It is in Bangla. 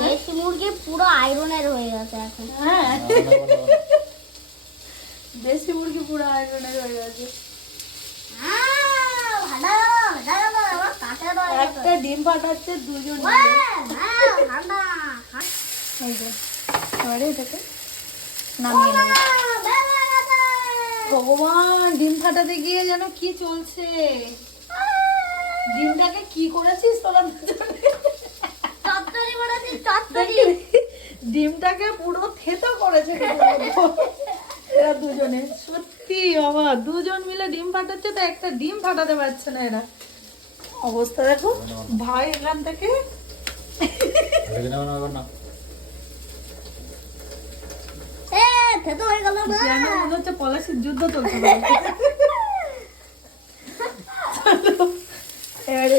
দেশি মুরগি পুরো আয়রনের হয়ে গেছে এখন। হ্যাঁ দেশি মুরগি পুরো আয়রনের হয়ে গেছে। একটা ডিম ফাটাচ্ছে দুজন এবারে এটাকে নামিয়ে নেব। ভগবান, ডিম ফাটাতে গিয়ে যেন কি চলছে। ডিমটাকে কি করেছিস তোরা দুজনে? ডিমটাকে পুরো থেতো করেছে এরা দুজনে। সত্যি বাবা, দুজন মিলে ডিম ফাটাচ্ছে তো একটা ডিম ফাটাতে পারছে না এরা। অবস্থা দেখো ভাই এখান থেকে মনে হচ্ছে পলাশির যুদ্ধ চলছে। এবারে